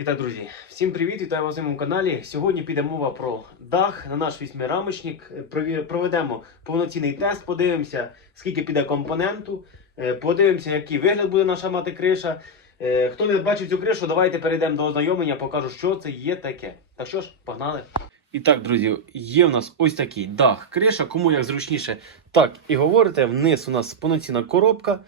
І так, друзі, всім привіт! Вітаю вас на моєму каналі. Сьогодні піде мова про дах на наш вісьмирамочник. Проведемо повноцінний тест, подивимося, скільки піде компоненту, е, подивимося, який вигляд буде наша мати криша. Е, Хто не бачив цю кришу, давайте перейдемо до ознайомлення, покажу, що це є таке. Так що ж, погнали. І так, друзі, є в нас ось такий дах, криша, кому як зручніше. Так, і говорите, вниз у нас повноцінна коробка,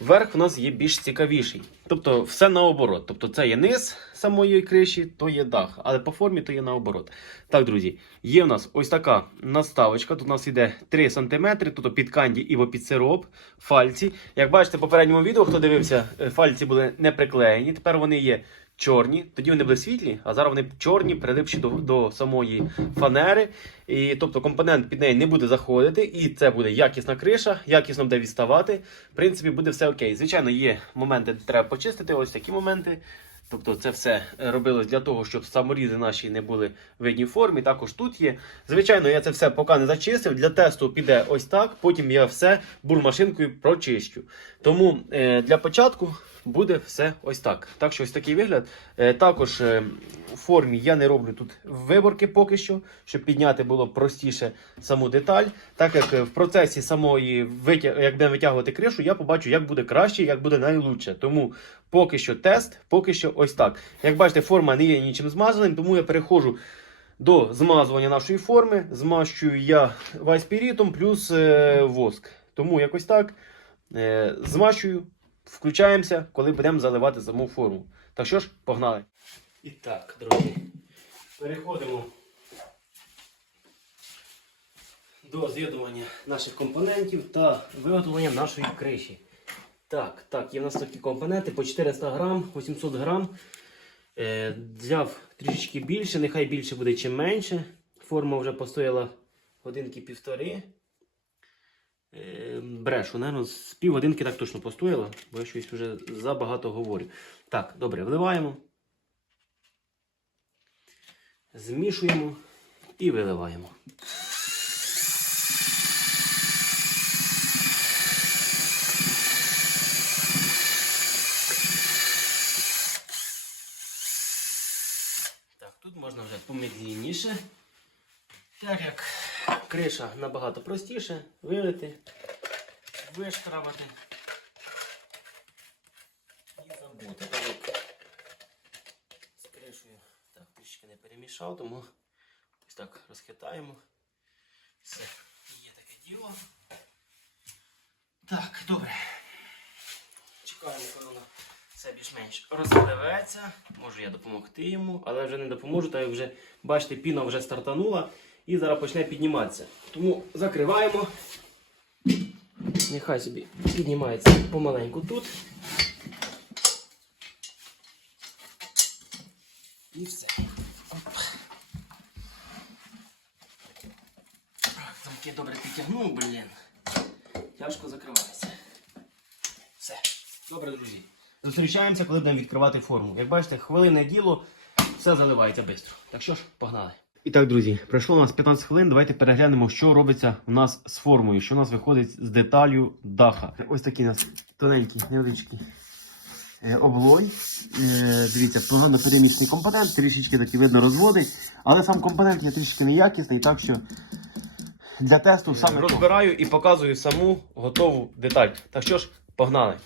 верх у нас є більш цікавіший. Тобто все наоборот. Тобто це є низ самої криші, то є дах, але по формі то є наоборот. Так, друзі, є в нас ось така наставочка. Тут у нас йде 3 см, тут під канді і під сироп, фальці. Як бачите, в попередньому відео, хто дивився, е, фальці були не приклеєні. Тепер вони є чорні. Тоді вони були світлі, а зараз вони чорні, прилипші до, до самої фанери. І, тобто компонент під неї не буде заходити, і це буде якісна криша, якісно буде відставати. В принципі, буде все окей. Звичайно, є моменти, де треба почистити, ось такі моменти. Тобто це все робилось для того, щоб саморізи наші не були в видній формі. Також тут є. Звичайно, я це все поки не зачистив. Для тесту піде ось так. Потім я все бурмашинкою прочищу. Тому е, для початку буде все ось так. Так що ось такий вигляд. Е, також е, у формі я не роблю тут виборки поки що, щоб підняти було простіше саму деталь. Так як е, в процесі самої як будемо витягувати кришу, я побачу, як буде краще, як буде найлучше. Тому поки що тест, поки що ось так. Як бачите, форма не є нічим змазаним, тому я переходжу до змазування нашої форми. Змащую я вайспірітом плюс воск. Тому якось так змащую, включаємося, коли будемо заливати саму форму. Так що ж, погнали. І так, друзі, переходимо до з'єднування наших компонентів та виготовлення нашої криші. Так, так, є в нас такі компоненти по 400 грам, 800 грам. Е, взяв трішечки більше, нехай більше буде чим менше. Форма вже постояла годинки півтори. Е, брешу, напевно, з півгодинки так точно постояла, бо я щось вже забагато говорю. Так, добре, вливаємо. Змішуємо і виливаємо. Так, тут можна вже помедленніше. Так як криша набагато простіше, вилити, вишкрабати і забути. З кришею так, трішки не перемішав, тому ось так розхитаємо. Все, є таке діло. Так, добре. Чекаємо, коли воно все більш-менш розпливеться. Можу я допомогти йому, але вже не допоможу, так як вже, бачите, піна вже стартанула і зараз почне підніматися. Тому закриваємо. Нехай собі піднімається помаленьку тут. І все. Оп. Замки добре підтягнув, блін. Тяжко закривається. Все. Добре, друзі. Зустрічаємося, коли будемо відкривати форму. Як бачите, хвилинне діло, все заливається швидко. Так що ж, погнали. І так, друзі, пройшло у нас 15 хвилин. Давайте переглянемо, що робиться у нас з формою, що у нас виходить з деталю даха. Ось такий у нас тоненький, невеличкий е, облой. Е, дивіться, погано переміщений компонент, трішечки таки видно розводить, але сам компонент є трішки неякісний, так що для тесту саме розбираю і показую саму готову деталь. Так що ж, погнали.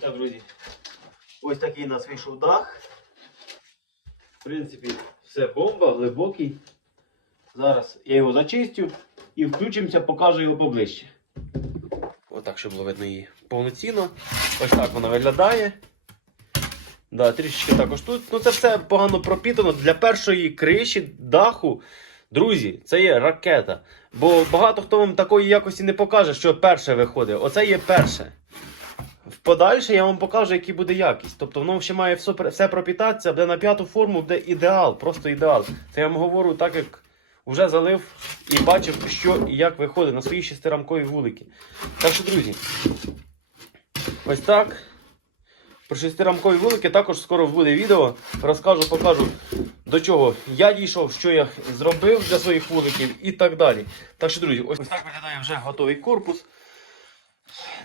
Так, друзі, ось такий у нас вийшов дах. В принципі, все бомба, глибокий. Зараз я його зачистю і включимося, покажу його поближче. Отак, щоб було видно її повноцінно. Ось так вона виглядає. Да, трішечки також тут. Ну це все погано пропітано для першої криші даху. Друзі, це є ракета. Бо багато хто вам такої якості не покаже, що перше виходить. Оце є перше. В подальше я вам покажу, який буде якість. Тобто воно ще має все, все пропітатися, буде на п'яту форму буде ідеал, просто ідеал. Це я вам говорю так, як вже залив і бачив, що і як виходить на свої шестирамкові вулики. Так що, друзі, ось так. Про шестирамкові вулики також скоро буде відео. Розкажу, покажу до чого я дійшов, що я зробив для своїх вуликів і так далі. Так що, друзі, ось так виглядає вже готовий корпус.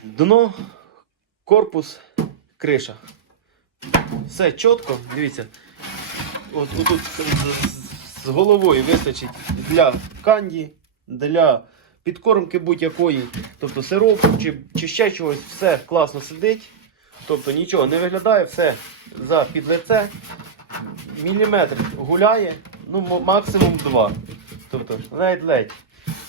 Дно, корпус, криша. Все чітко, дивіться. От тут з, з головою вистачить для канді, для підкормки будь-якої, тобто сиропу чи, чи ще чогось, все класно сидить. Тобто нічого не виглядає, все за під лице. Міліметр гуляє, ну максимум два. Тобто ледь-ледь.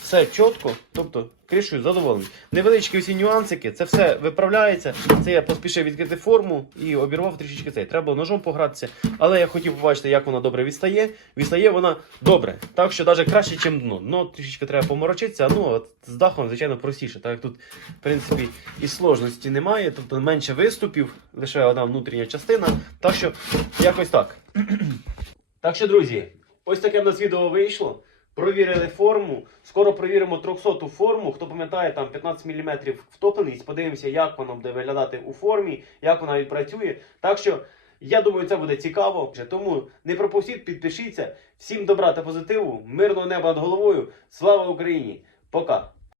Все чітко, тобто кришою задоволений. Невеличкі всі нюансики, це все виправляється. Це я поспішив відкрити форму і обірвав трішечки цей. Треба було ножом погратися. Але я хотів побачити, як вона добре відстає. Відстає вона добре. Так що навіть краще, ніж дно. Дно трішечки треба поморочитися, ну от з дахом, звичайно, простіше. Так як тут, в принципі, і сложності немає, тобто менше виступів, лише одна внутрішня частина. Так що якось так. Так що, друзі, ось таке в нас відео вийшло. Провірили форму. Скоро провіримо 300-ту форму. Хто пам'ятає, там 15 мм втопленість. Подивимося, як воно буде виглядати у формі, як вона відпрацює. Так що, я думаю, це буде цікаво. Тому не пропустіть, підпишіться. Всім добра та позитиву, мирного неба над головою. Слава Україні! Пока!